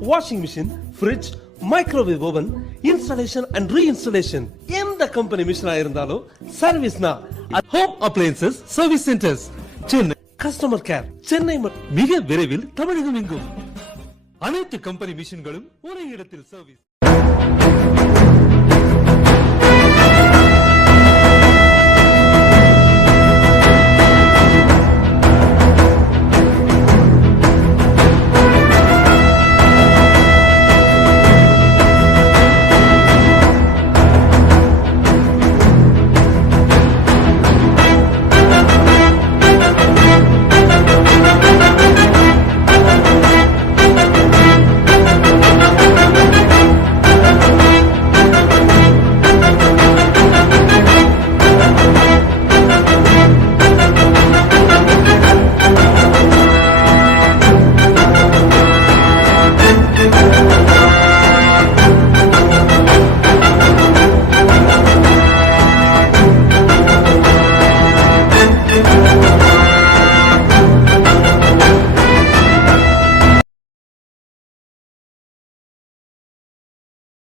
Washing machine, fridge, microwave oven, installation and reinstallation எந்த company மிஷினா இருந்தாலும் சர்வீஸ்னா home appliances service centres Chennai. Customer care Chennai மிக விரைவில் தமிழகம் எங்கும் அனைத்து கம்பெனி மிஷின்களும் ஒரே இடத்தில் சர்வீஸ்.